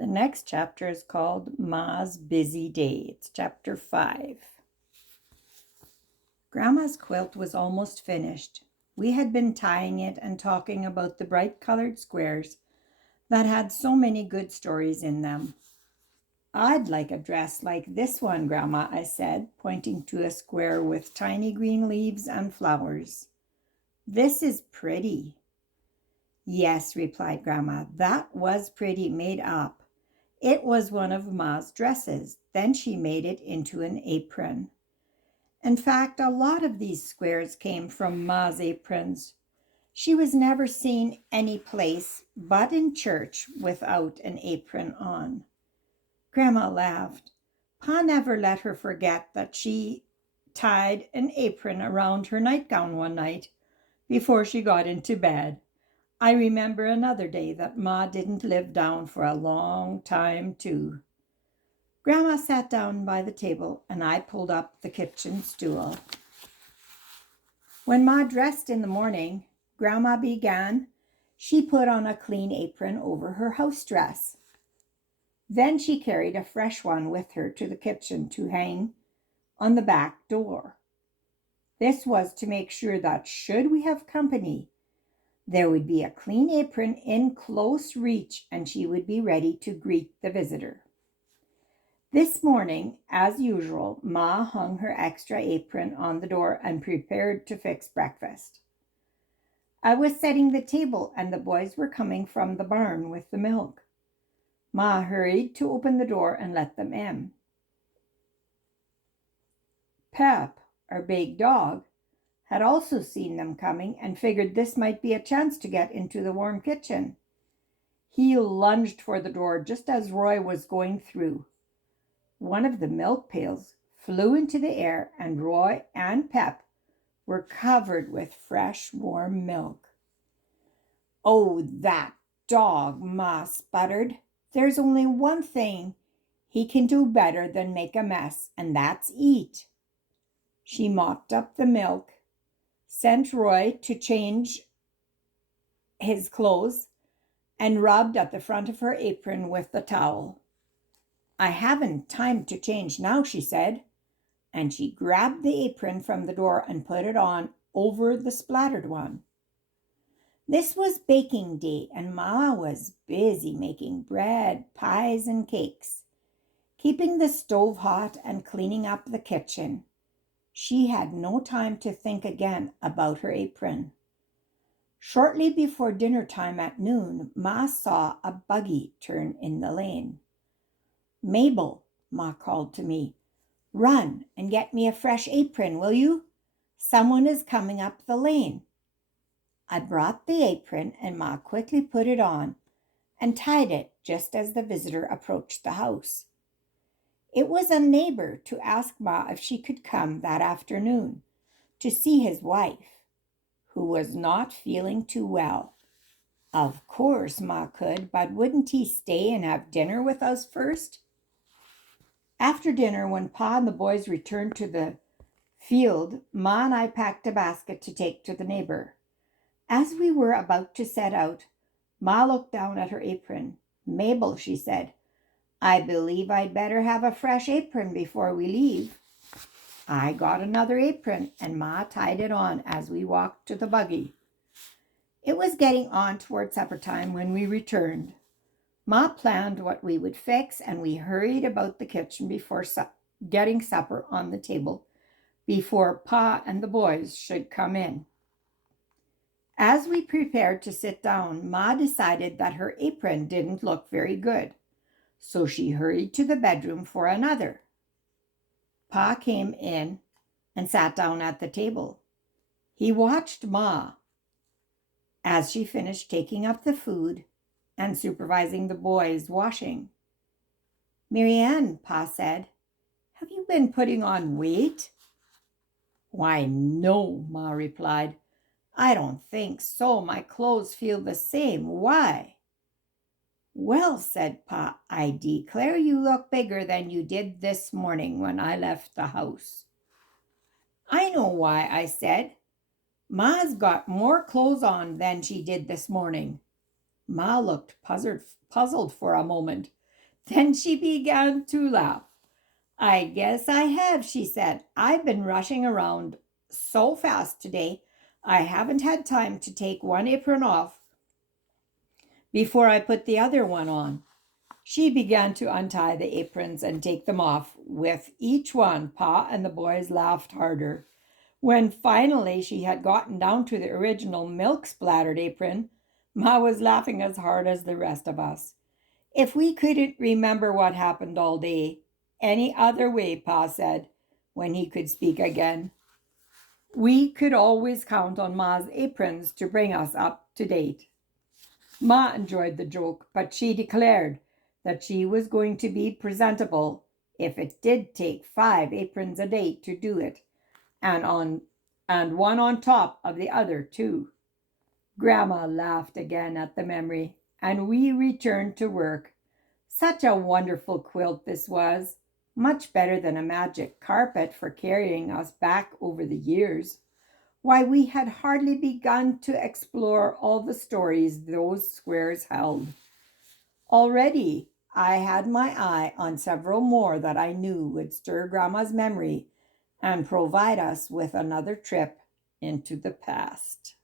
The next chapter is called Ma's Busy Day. It's chapter 5. Grandma's quilt was almost finished. We had been tying it and talking about the bright colored squares that had so many good stories in them. I'd like a dress like this one, Grandma, I said, pointing to a square with tiny green leaves and flowers. This is pretty. Yes, replied Grandma, that was pretty made up. It was one of Ma's dresses. Then she made it into an apron. In fact, a lot of these squares came from Ma's aprons. She was never seen any place but in church without an apron on. Grandma laughed. Pa never let her forget that she tied an apron around her nightgown one night before she got into bed. I remember another day that Ma didn't live down for a long time, too. Grandma sat down by the table, and I pulled up the kitchen stool. When Ma dressed in the morning, Grandma began. She put on a clean apron over her house dress. Then she carried a fresh one with her to the kitchen to hang on the back door. This was to make sure that should we have company, there would be a clean apron in close reach, and she would be ready to greet the visitor. This morning, as usual, Ma hung her extra apron on the door and prepared to fix breakfast. I was setting the table, and the boys were coming from the barn with the milk. Ma hurried to open the door and let them in. Pep, our big dog, had also seen them coming and figured this might be a chance to get into the warm kitchen. He lunged for the door just as Roy was going through. One of the milk pails flew into the air, and Roy and Pep were covered with fresh, warm milk. "Oh, that dog," Ma sputtered. "There's only one thing he can do better than make a mess, and that's eat." She mopped up the milk, sent Roy to change his clothes, and rubbed at the front of her apron with the towel. "I haven't time to change now," she said, and she grabbed the apron from the door and put it on over the splattered one. This was baking day, and Ma was busy making bread, pies, and cakes, keeping the stove hot and cleaning up the kitchen. She had no time to think again about her apron. Shortly before dinner time at noon, Ma saw a buggy turn in the lane. "Mabel," Ma called to me, "run and get me a fresh apron, will you? Someone is coming up the lane." I brought the apron, and Ma quickly put it on and tied it just as the visitor approached the house. It was a neighbor to ask Ma if she could come that afternoon to see his wife, who was not feeling too well. Of course Ma could, but wouldn't he stay and have dinner with us first? After dinner, when Pa and the boys returned to the field, Ma and I packed a basket to take to the neighbor. As we were about to set out, Ma looked down at her apron. "Mabel," she said, "I believe I'd better have a fresh apron before we leave." I got another apron, and Ma tied it on as we walked to the buggy. It was getting on toward supper time when we returned. Ma planned what we would fix, and we hurried about the kitchen before getting supper on the table before Pa and the boys should come in. As we prepared to sit down, Ma decided that her apron didn't look very good, so she hurried to the bedroom for another. Pa came in and sat down at the table. He watched Ma as she finished taking up the food and supervising the boys' washing. "Marianne," Pa said, "have you been putting on weight?" "Why, no," Ma replied. "I don't think so. My clothes feel the same. Why?" "Well," said Pa, "I declare you look bigger than you did this morning when I left the house." "I know why," I said. "Ma's got more clothes on than she did this morning." Ma looked puzzled for a moment. Then she began to laugh. I guess I have, she said. I've been rushing around so fast today, I haven't had time to take one apron off before I put the other one on. She began to untie the aprons and take them off. With each one, Pa and the boys laughed harder. When finally she had gotten down to the original milk splattered apron, Ma was laughing as hard as the rest of us. If we couldn't remember what happened all day, any other way, Pa said, when he could speak again, we could always count on Ma's aprons to bring us up to date. Ma enjoyed the joke, but she declared that she was going to be presentable if it did take 5 aprons a day to do it, and one on top of the other too. Grandma laughed again at the memory, and we returned to work. Such a wonderful quilt this was, much better than a magic carpet for carrying us back over the years. Why, we had hardly begun to explore all the stories those squares held. Already I had my eye on several more that I knew would stir Grandma's memory and provide us with another trip into the past.